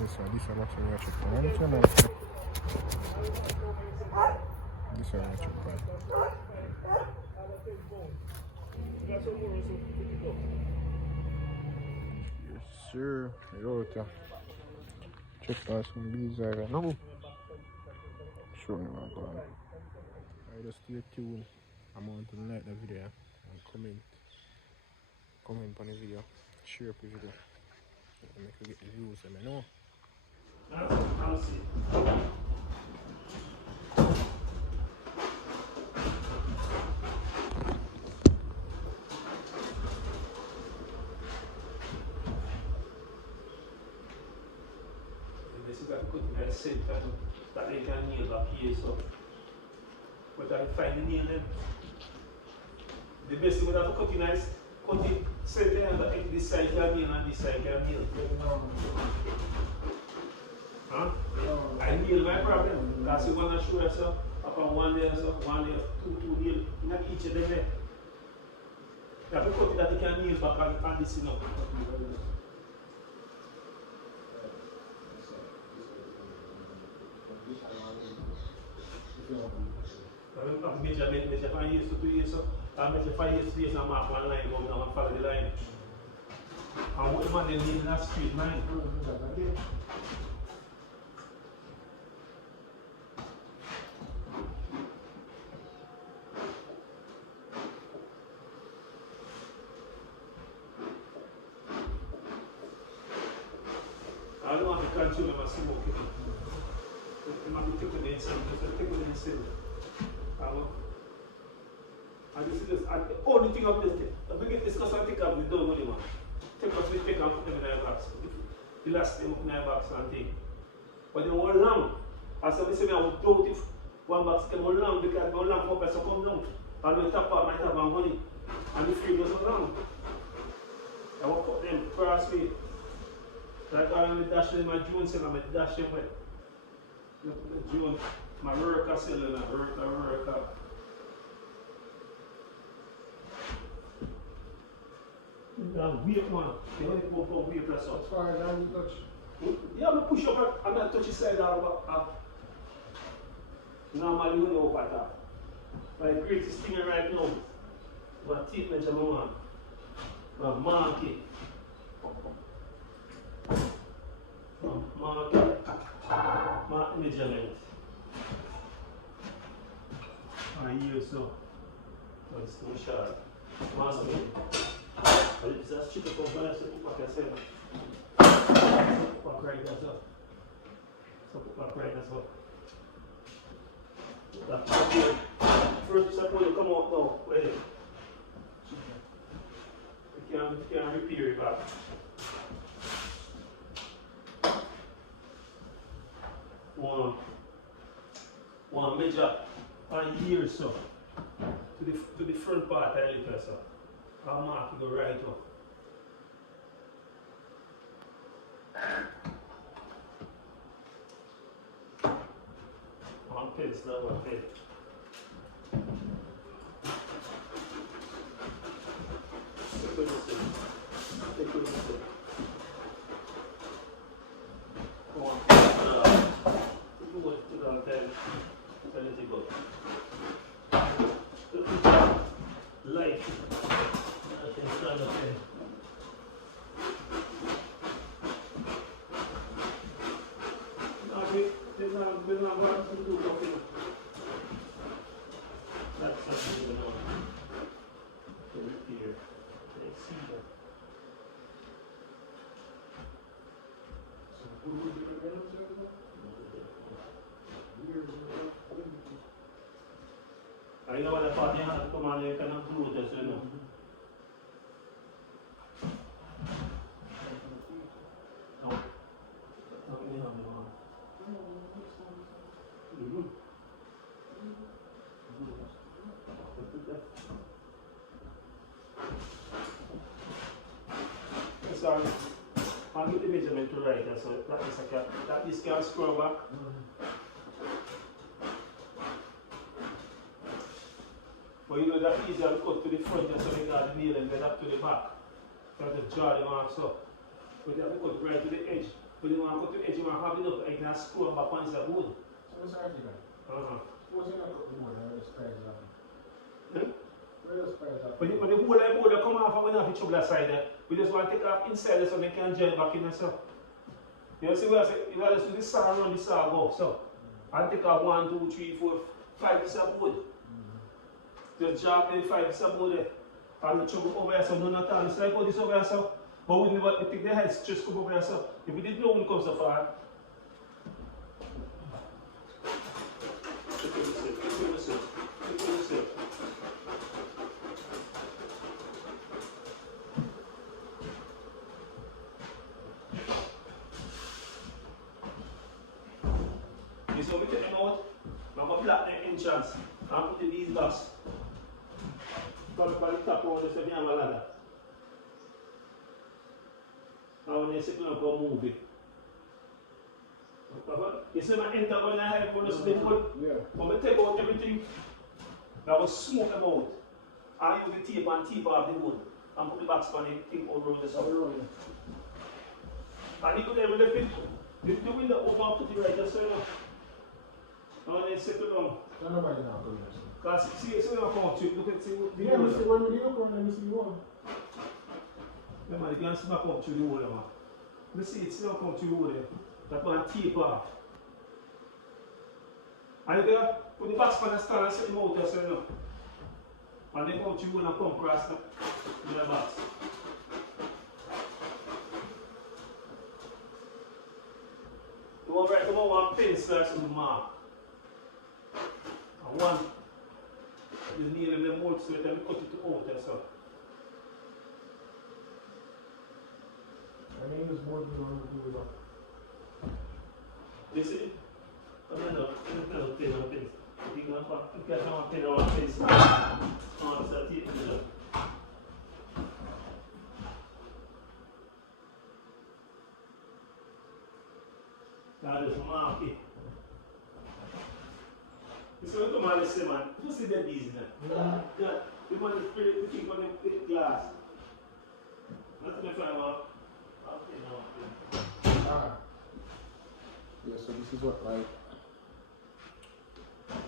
This one actually watch it on. This one watch it on. Yes, sir. Yo, check out some bees I got now. Show me what I'm going. I just stay tuned. I'm going to like the video and comment on the video, share up the video. And make you get the views, I know. I'll see. This is got to cut in the center that they can nail back here, so. But I find the nail then. The best thing we have to cut in is cut it center and this side can nail and this side can nail. Huh? I nail my problem. Because you want to show yourself upon one nail, two nail, not each of them there. You have to cut it that you can nail back and this, you know. Measure 5 years to 2 years, so I measure 5 years, 3 years, and mark one line, go down and follow the line. And what man they need that straight line. I don't want to control them and smoke it. It might be taken in some, just take it in the city. And this is just, and the only thing of this thing, we get discussed and take out the don't money man. Take us with take and put them in our box. The last time put in our box and thing. But they were long. As I say, I would doubt if one box came long because one long for person come down. And the top part might have money. And the free was so long. I will put them cross way. Like I'm dashing my June cell, I'm dashing way. June, my worker selling a worker. Weird man, they only go weird plus out. As far as I'm touch. Yeah, I push up and I touch the side of normally you know what that. My greatest thing right now, my teeth measure my man. My market. Mark measurement. And here so. That's no shot. Master. It's a cheaper company, so put back a seven. Put back right as well. So put back right as well. That back here. First suppose you come out now. Wait. You can repair it back. One measure on here so to the front part a little so. I'll mark it go right up. One pencil, one pen. Take what you say. Take what you say. Go on. You go to the pen. Tell it to go. Light. Stand up there. We're not going to do nothing. That's something we're not to repair. Let's see that. I know what the party has to come on, you cannot do this, you know. Sorry, I'll get the measurement to right, so that this can scroll back. But you know that easier to cut to the front so they got the nail and then up to the back. So I just draw the marks up. But you have to cut right to the edge. But you want to cut to the edge I'm having enough, I can scroll back once a wood. So what's our figure? Suppose you not cut the board and the spires off. Where the spires off? When the whole like board come off and we don't have to trouble that side there, we just want to take off inside so they can join back in and so. You see what I say? You have to do this saw around the saw go, so. And take off 1, 2, 3, 4, 5 pieces of wood. Just drop the 5 pieces of wood there. And the trouble over here, so none at all. It's like how this over here, so. But we never take the head just come over here, so. If we didn't know when it comes so far. So we take them out, I'm going to black them entrance and put in these blocks. Come by the top one, just if you have a ladder. And when you sit down, go move it. You see my enter when I have one of the wood? Yeah. When we take out everything, that was smoke them out. I use the tape and tape off the wood and put the box on it, thing all around the side. And you could have left it, if the window open up, put it right just so you know. And then settle down. So nobody now come here. Because see we don't come to look at see the Yeah, we see when we look around and we see one. yeah, man, you can see back up to the wall, man. You see it still come to the wall there. That one tape off. And you can put the box on the stand and set them out there so you know. And then come to the wall and come across the box. You want to write about one pencil or some mark. And one is near the mold so that we cut it out and so. I mean, it's more than one to do with that. You see? Another pen or pen. If you want to get one pen or one pencil, that's a tape. That is marking. This is what the man is saying, man. You see the bees now? Yeah. The man is pretty, we keep on the glass. That's the final one. Okay, now. Ah. Yeah, so this is what like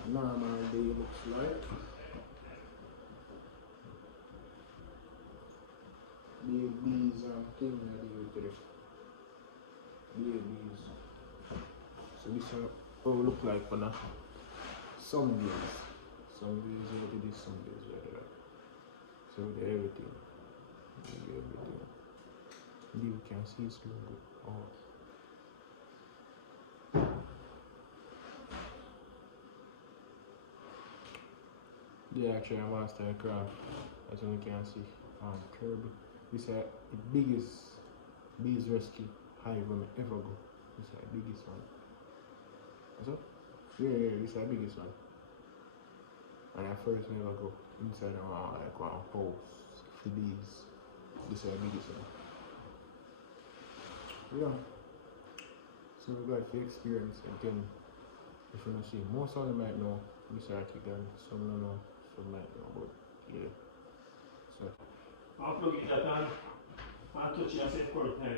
normal day looks like. Big bees and thing that you do today. Big bees. So this is how it look like for now. Some days. Some days you do this, some days you do that. So we do everything. We do everything. You can see it's looking good. Oh. Yeah, actually I want to start craft, as you can see, Kirby. This is the biggest bees rescue hive I ever go. This is the biggest one. What's up? Yeah, this is the biggest one. And I first never go inside like one house for bees. This is the biggest one. Yeah. So we got the experience again. If you don't see, most of them might know this article, some don't know. Some might know, but yeah. So I'll plug it that on. I'll touch it and say correct now.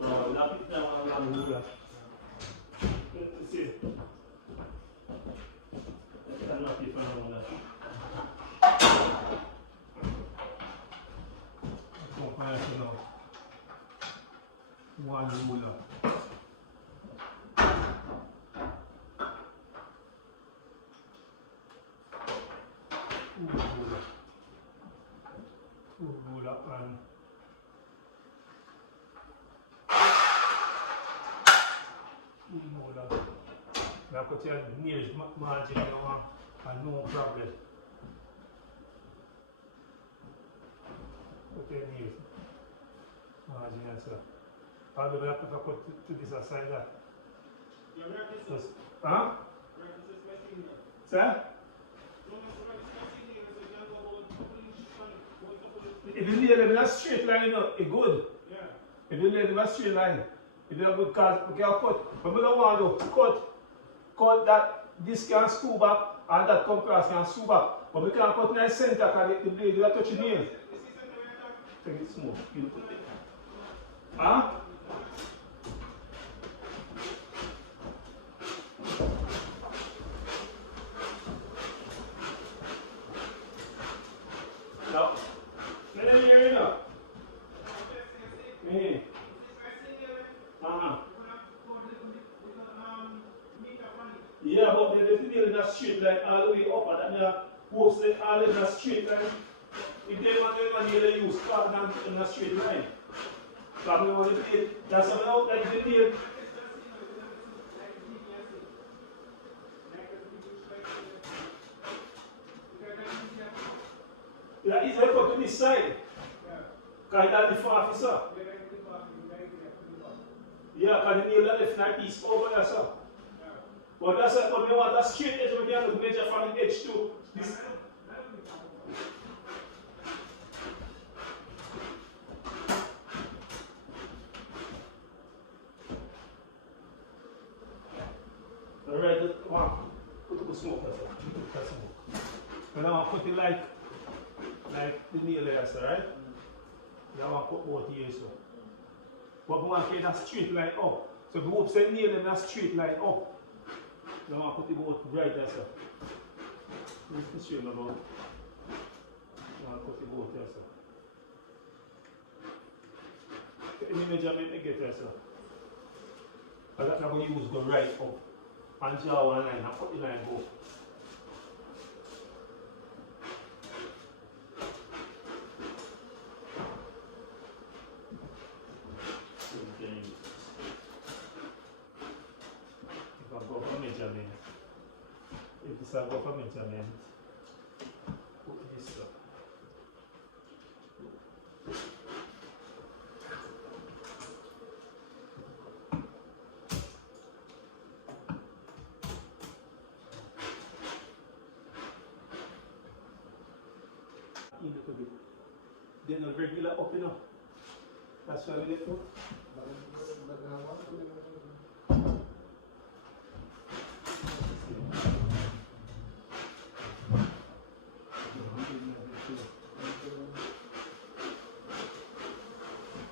No, that is the one I'm going to see. I'm not different from that. Compare to now. One ruler. And now put your nearest margin now and no problem. Put your nearest margin and so. Although we have to cut to this side that. Huh? Sir? If you lay them in a straight line, you know, it's good. Yeah. If you lay them in a straight line, it's a good cause we can cut. But we don't want to cut that this can screw back and that compress can screw back. But we can cut in the center because the blade is touching nails. This is Take it smooth. You put it. Huh? No. Let me hear you now. Me. Uh-huh. Yeah, but they feel in a straight line all the way up, and then the hopes they all in a straight line. If they want to use carbon in a straight line. Carbon want to play, that's something out like the nail. Yeah, it's like up to this side. Because that's the far officer. Yeah, because the nail that left that piece over there, sir. But that's like, but we want that straight edge, we can look measure from the edge to this. Alright, one, put the smoke, that's smoke. And I want to put it like the nail there, sir, right? And I want to put both here, so. But we want to create that straight line up. So if we hope say nail in that straight line up. I want to put it both right there, sir. This is straight about. I want to put it both there, sir. Any measurement I get there, sir. And that's how we use the right up. And draw one line and put the line both. If I go for measurement, if this I go for measurement, put this up. In a little bit. They're not regular up enough. That's why we put.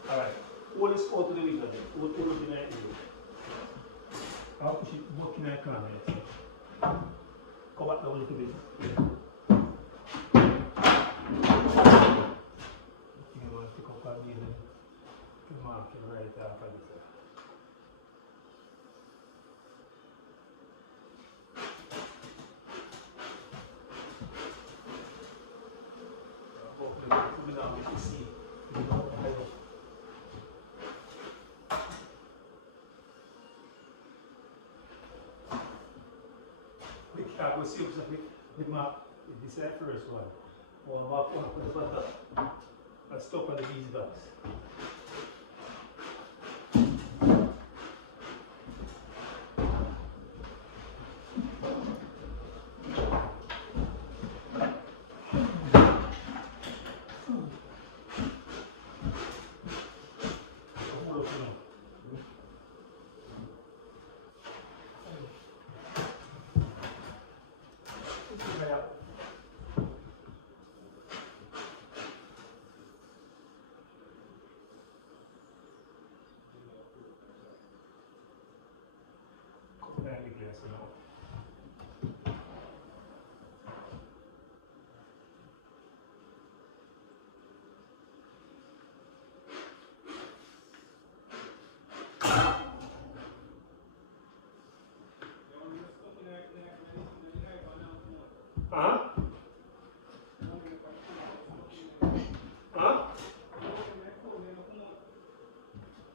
Alright. Hold this out to the window then. Hold it in that window. I'll push it both in that corner. Come back down a little bit. Right after this. Hopefully, down with the sea. We can't go see with my this is the first one. Or map one. Let's stop on the bees box. Huh? Huh?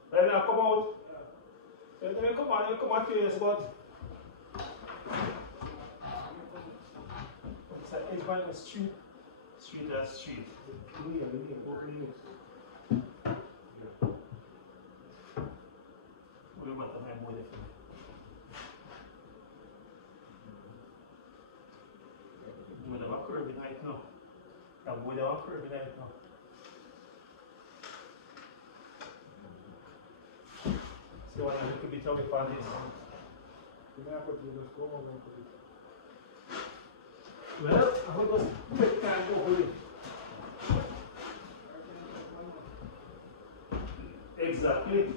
Then I come out. Then come out to your spot. It's like a street. Street as street. What about the man with it? We have a curve in height now. We have a curve in height now. So I want a little bit away from this. Well, I will just quick time over it. Exactly.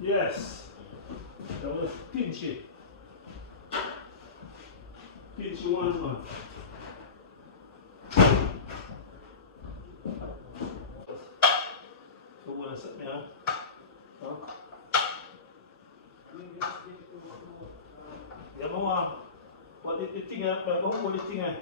Yes. That was pinchy. Pinchy one man. So when I set me up, yeah, mama. What did the thing up? What the thing up?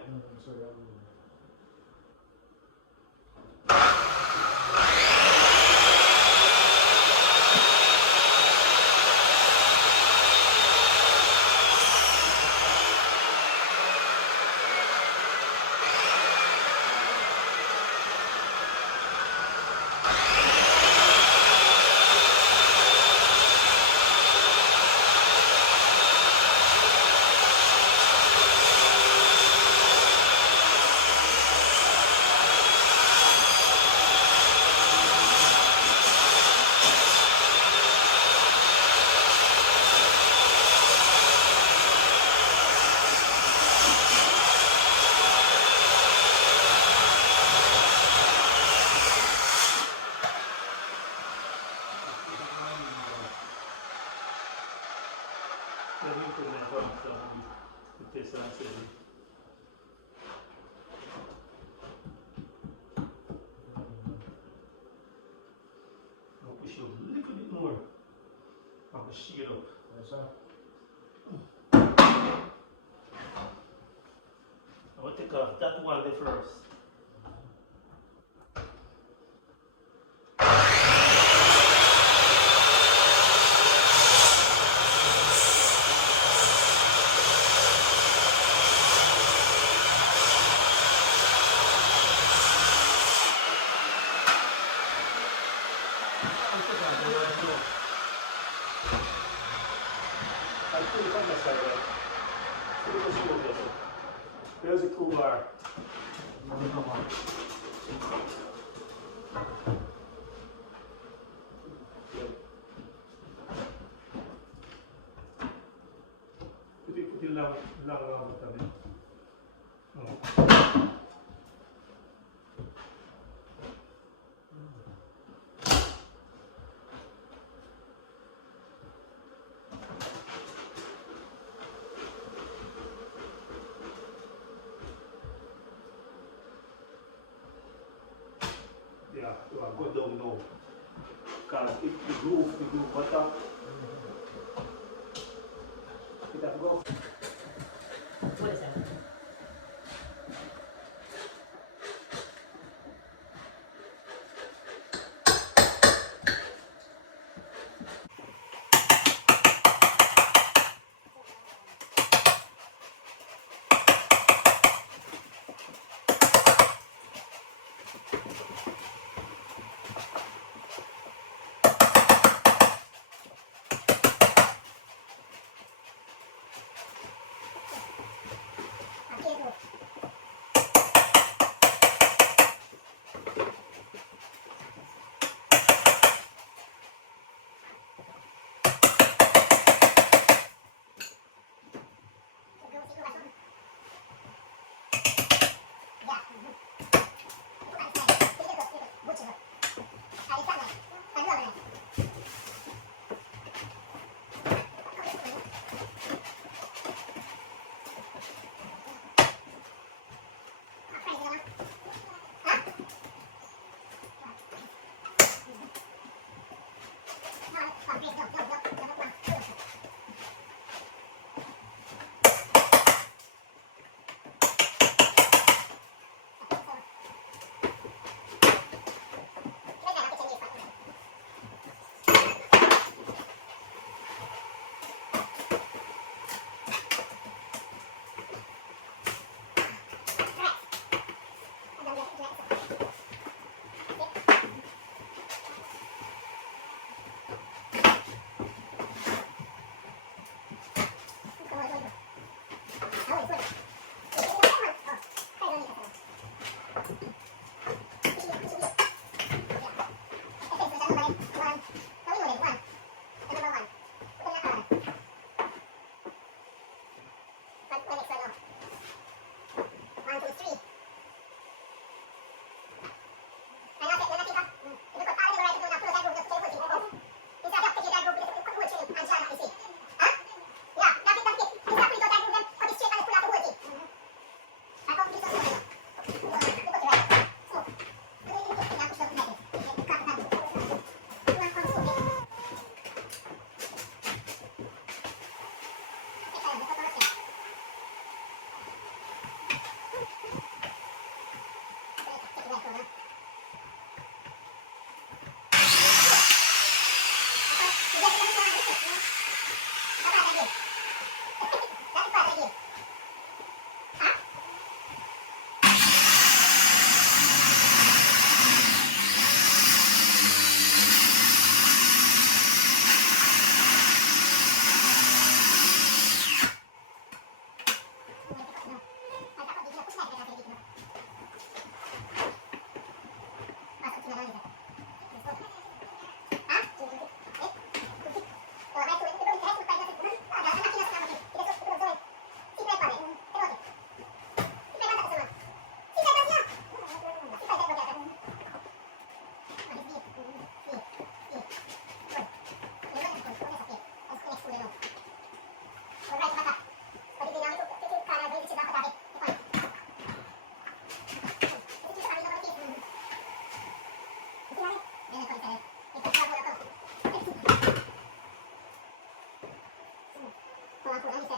I'll push you a little bit more. I'll shake it up. Yes, sir. I will take off that one there first. I'll put it on the side there. Put it this way there. There's a cool bar. Put it long a bit. Oh. Yeah, you are go down now. Because if the groove butter, it have go. What is that? Nah,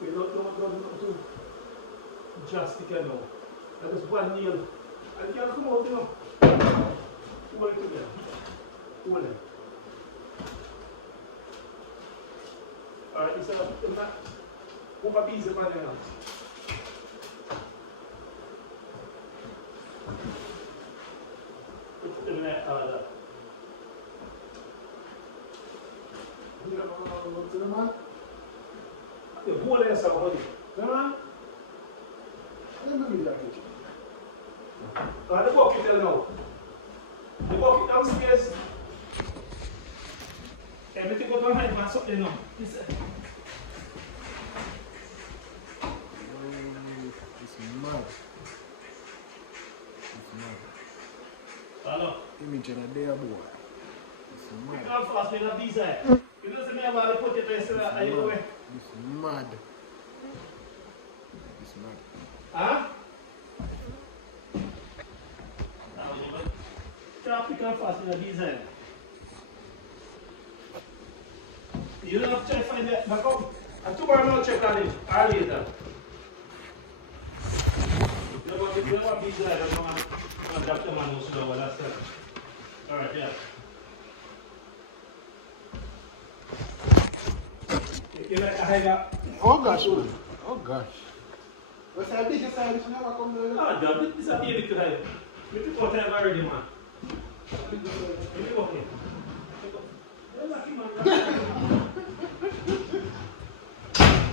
We don't too drastic, you know. That is one nail. And you can come out, you know. Hold it together. Hold it. Alright, it's a piece of banana. Put it in that order. The whole is about it. Come on. The bucket now. The bucket downstairs. Everything goes on high, but something now. It's mad. It's mad. Hello. Image in a day, boy. It's We mad. can't fast with a visa. You don't see me about to put it in the anyway. It's mad. It's mad. Huh? Can't pick and fast with a visa. You don't have to try to find that back up. And tomorrow I'll check on it. Or later. You don't want visa. I don't want to adapt the man who's slow. That's it. Alright, yeah. You like a higher? Oh gosh, man. Oh gosh. What's that biggest side which never come down? Ah, Dad, this is a baby to hide. You pick out time already, man. You pick out here. You're lucky, man.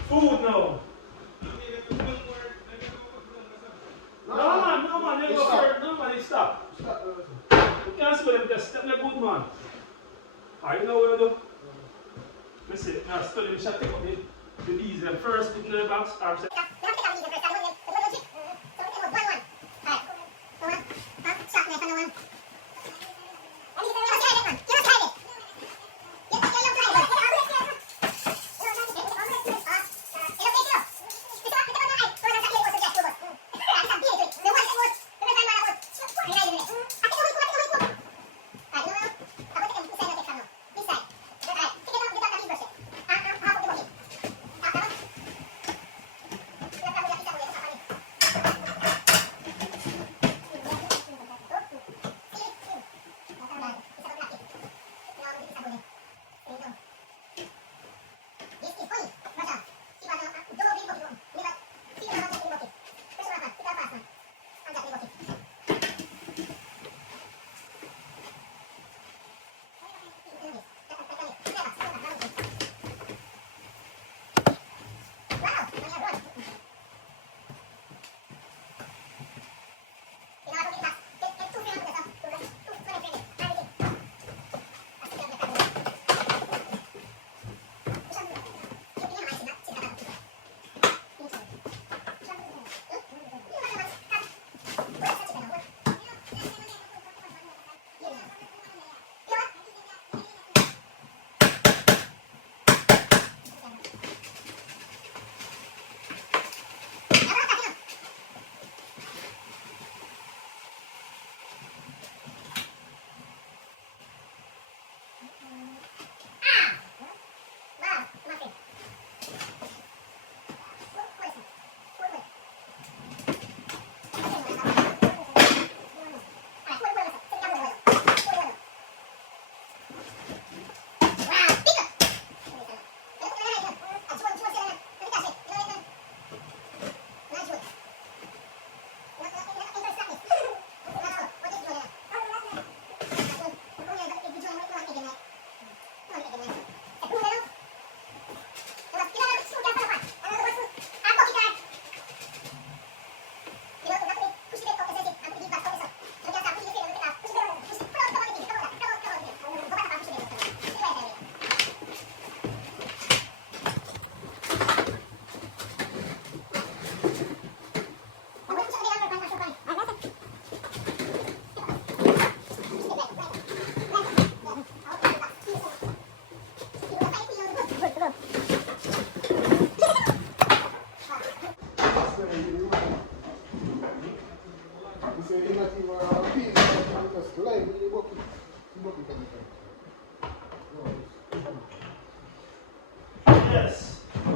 Food now. No, man, they go for no, man, stop. You can't spell them, just step like good, man. I know what you do. Listen, now spell them, shall take up the diesel first, put in the box, or say,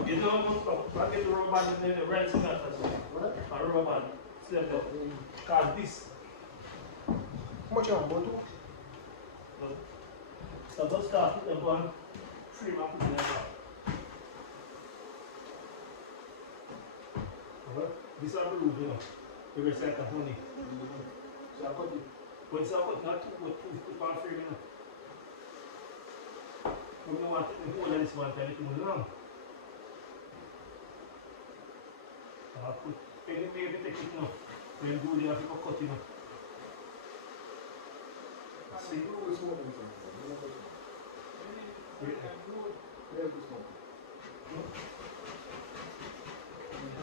You don't want to get the rubber band and then the right side as well. What? A rubber band. See that though? Cause this. How much you want, about two? So just start with the band, frame and put it in the back. This is the roof, you know. The rest like a honey. So I cut it. But it's not two pound frame, you know. We don't want to hold this one for anything long. I put maybe take it now. Then do the have to cut it now. See?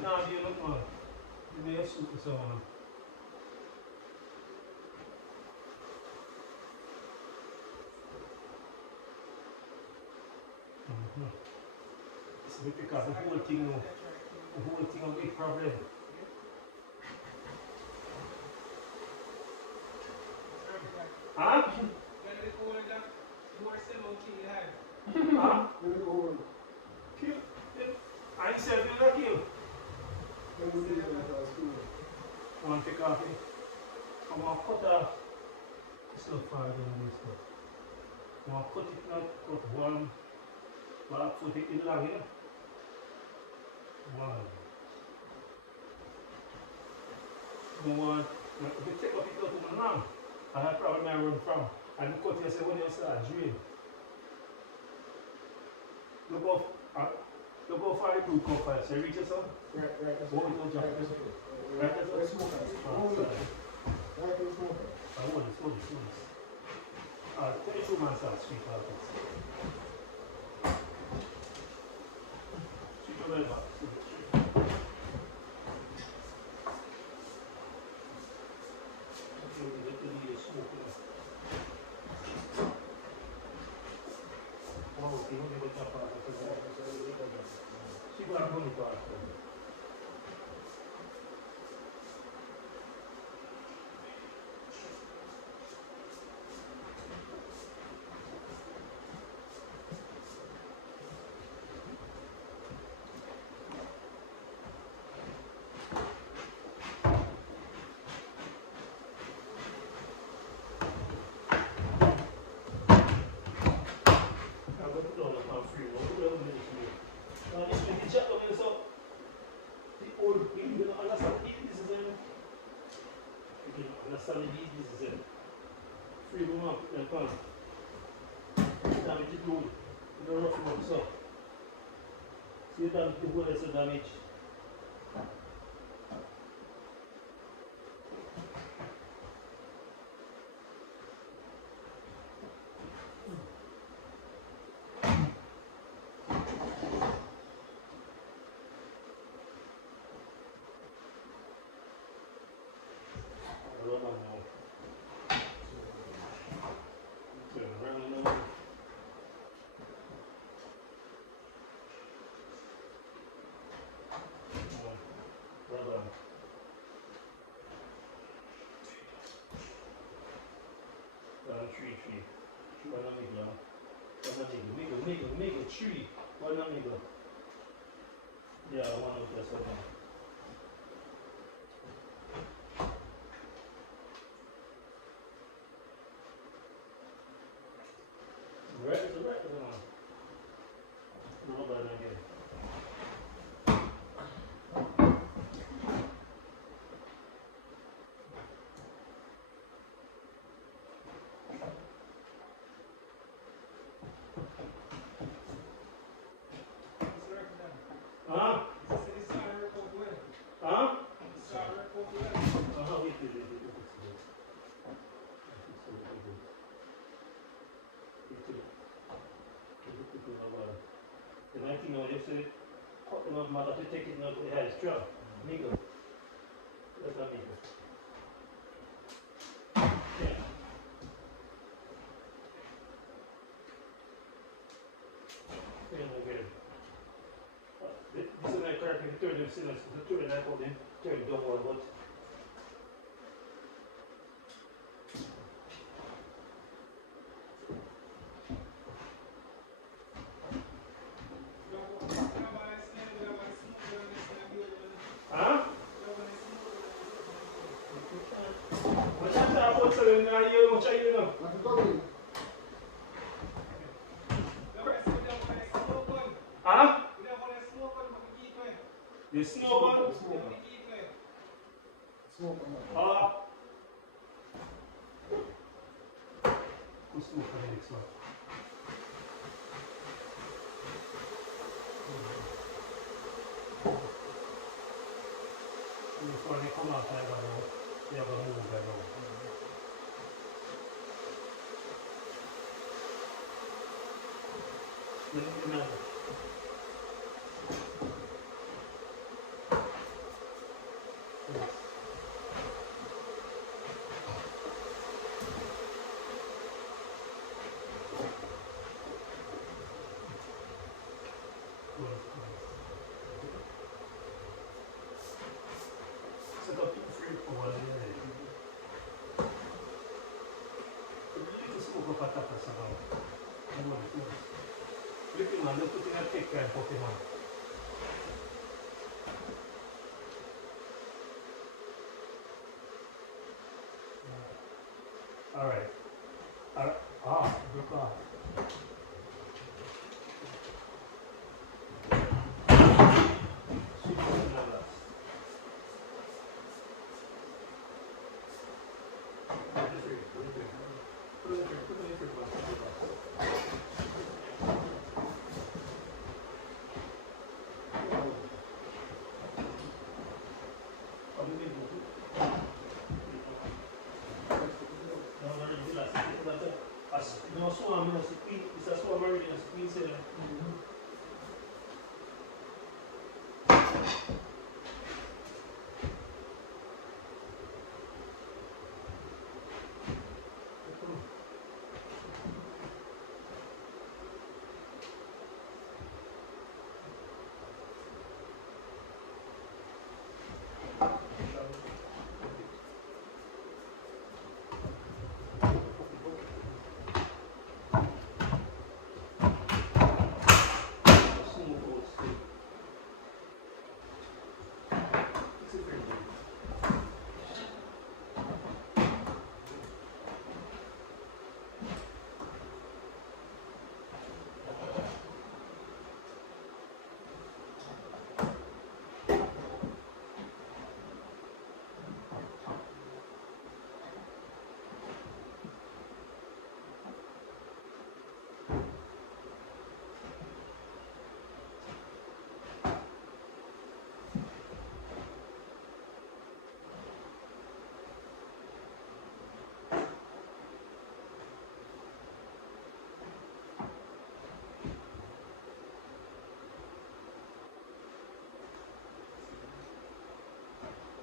No, you look man. You may have soup or someone. So we pick up the whole thing now. The whole thing a big problem. Huh? Huh? Kill. I said you not kill. I want to take off it. I'm going to cut off. It's not far down this stuff. I'm going to cut it now, cut one. But put it in long here. One. I want to take up it out to my arm. I have problem I run from. And the cut yourself when you start drill. Look how far it will go first. You reach yourself? Right. Hold it on, jump. Right, that's all. Hold it. Hold it. 22 months out, sweet purpose. Sweet very much. See that the whole is damage. Tree. One amigo. Yeah, one of the second. Red is the red one. Rubber again. Huh? Huh? The 19 you say, mother to take it now to the head, strong. Nigga. That's not nigga. Yeah. This is my character, the third sinners, the third I call them, third double, but you know, you much you know. What's going? Huh? The snow one? Smoke on that. Who's smoke for the next one? Before they come out, they have a move around. No. Set up free for one day. You need to smoke up a tap or something. Flipping man, look at that cake and Pokemon. Alright. Broke off. No swarm, no squeeze. It's a swarm already, no squeeze here.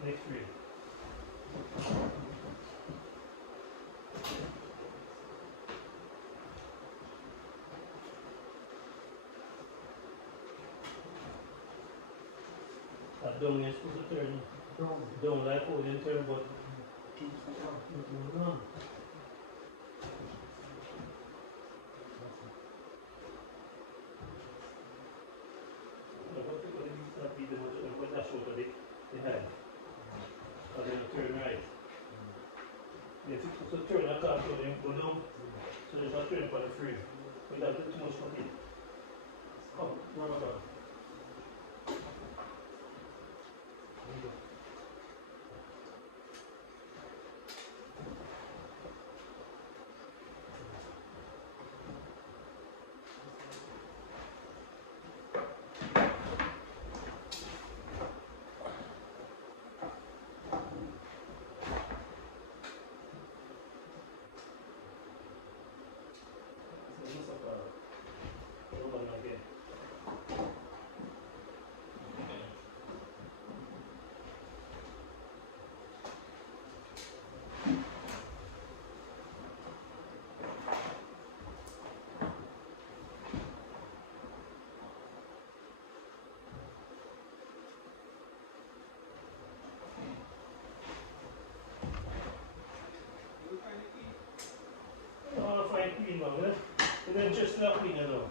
Next three. That down you're supposed to turn down like how you turn, but no. That be the much, but that's what they had. And then turn right. You're supposed to turn the car so then go down. So there's a turn for the free. Without too much fucking. Come, run about. Clean man, and then just not clean at all.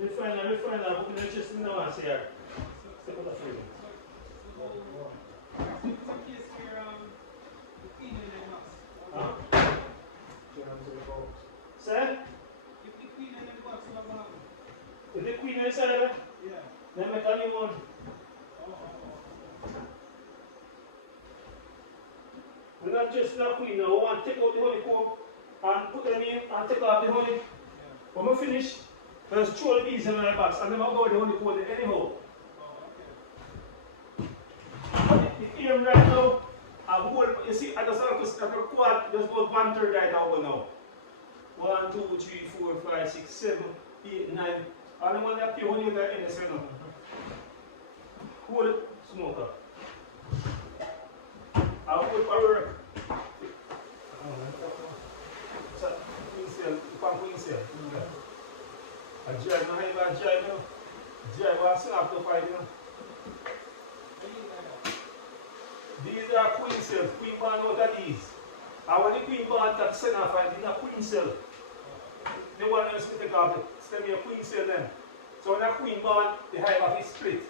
We find out, but we just no one here. Step out of frame. Huh? Sir? Is the queen inside there? Yeah. Then make a new one. We're not just the queen now. We want to take out the honeycomb and put them in and take off the honey. Yeah. When we finish, let's throw the bees in my box and then I'll go with the honeycomb anyhow. The aim right now, you see, I just have to quad, just go 1/3 right now now. 1, 2, 3, 4, 5, 6, 7, 8, 9. And the one that pure honey that in the center. Hold it, smoker. I'll hold our queen cell, queen cell. I drive my hand, I drive now. Drive, I snap the fight now. These are queen cells, queen band out of these. And when the queen band at center fight, it's a queen cell. The one else will take off it. Stem your queen cell then. So when a queen band, the hive of is split.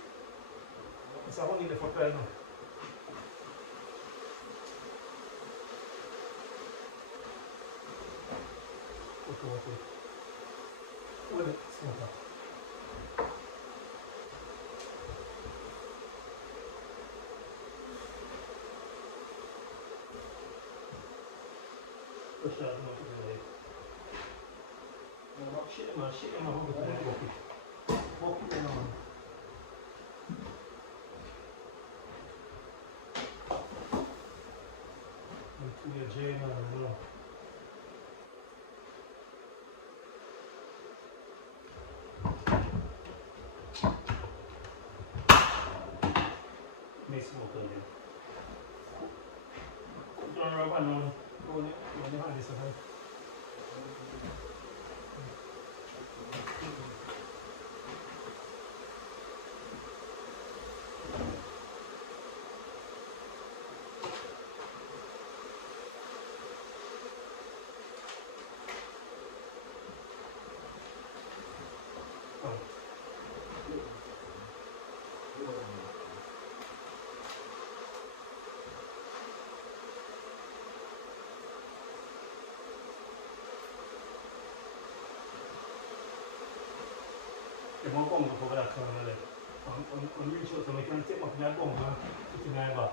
It's a honey in the for now. Okay. Hold it, smoker. Push out, no, shit him out, walk it on. Into your jail now. May smoke on you. Don't rub on go on the hand this way. The one bomb over that corner there. On reach out so we can take up that bomb and put it in my box.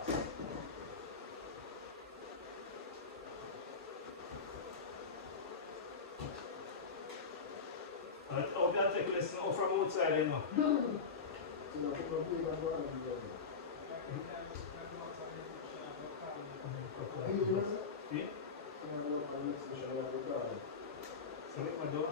And how that take lesson out from outside, you know. See? So make my door.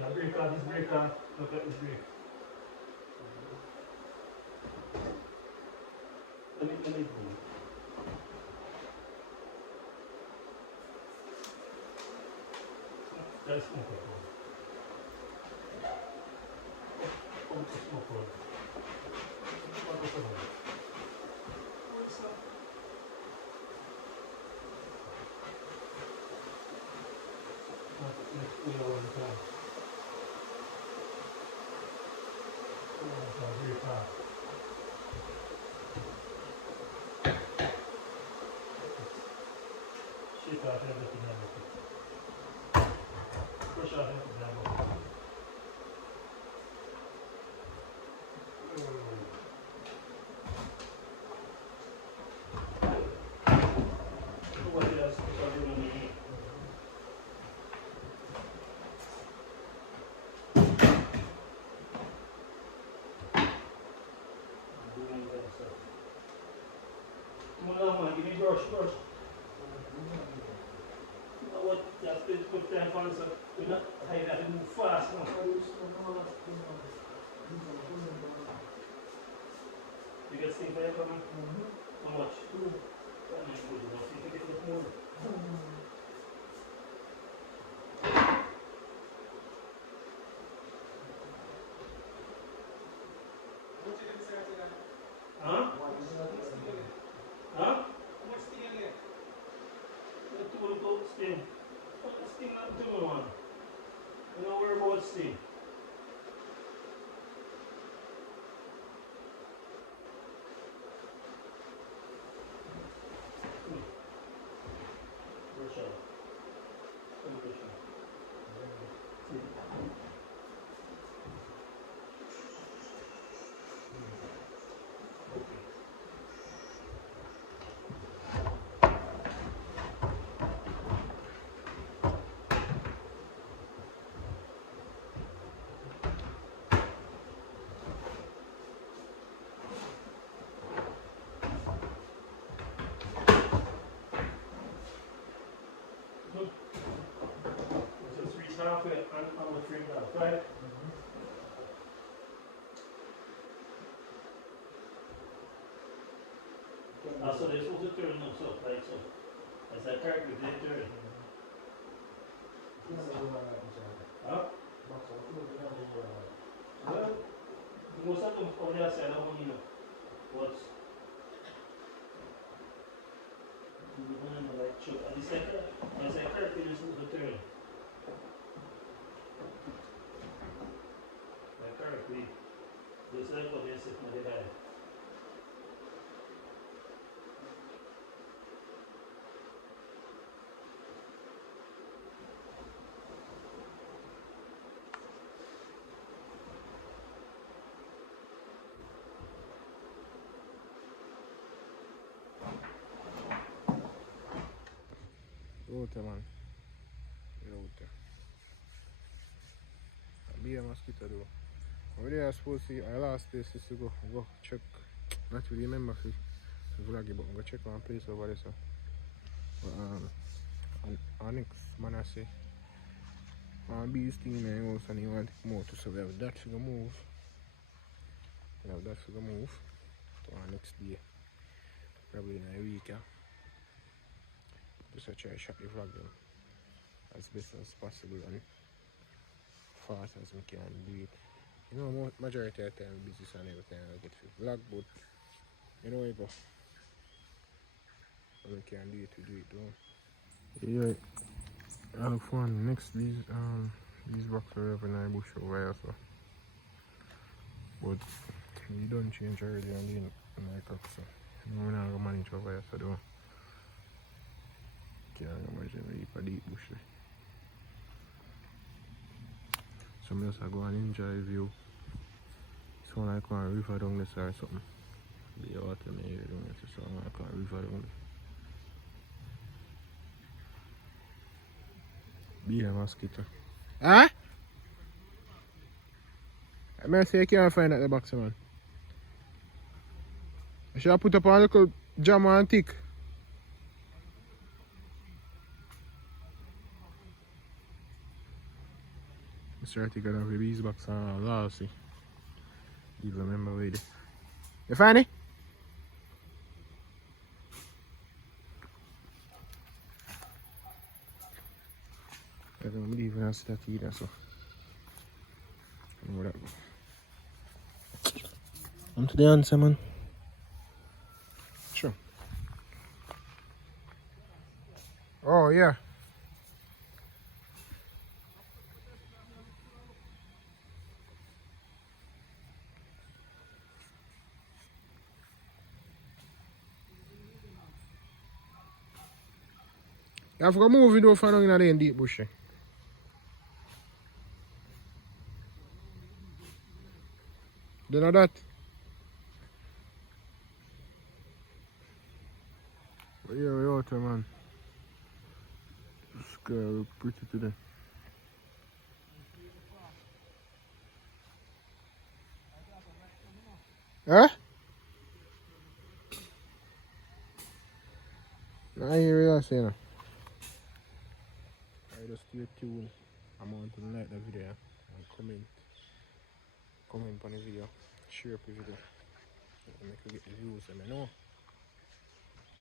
Now breaker, this breaker, look at this break. Let me go. That's smoke. Oh, smoke. Push out everything now. What else? Give me brush. What that's the good time for us. We're not high that move fast now. You get steam fire coming? How much? 2. That is good enough. You can get it more. Huh? Huh? What's the again? The tool to steam. Steam not too much. the frame down, right? So they're supposed to turn now, so, like so. As I correct with they turn. Huh? Well, most of them on the other side, I don't know what's like show. And it's like as I correct it, it's supposed to turn. Like correctly. This like what they sit on the guy. Rote man. Rote. Be a mosquito though. Over there I suppose see our last place is to go check. Not really remember if vlog it, but go check one place over there so. But our next man I say bees thing in the house and he want to come out so we have that to go move. We have that to go move to our next day. Probably in a week, yeah. Just to try to shot the vlog them as best as possible and fast as we can do it. You know, majority of the time busy and everything I get to vlog, but you know where you go. When we can do it, we do it though. Yeah, I look for next these boxes are having a bush over here so. But we don't change already and doing my cock so. We're not gonna manage over here so don't. Can't imagine we for deep bush. So I just go and enjoy view. Sound like a river down this or something. The water in the area down there, so sound like a river down there. Be a mosquito. Huh? I may say you can't find at the box, man. I should have put up a little jam and thick. I try to get off the bees box and last see. You remember where it is. You find it? I don't believe in that either, so. I know that. On to the answer, man. Sure. Oh, yeah. You have to move it over down in the deep bush. Do you know that? But yeah, we're out here, man. This guy look pretty today. Huh? I hear you saying. I just stay tuned. I'm going to like the video and comment on the video, share up the video, make you get the views, I know.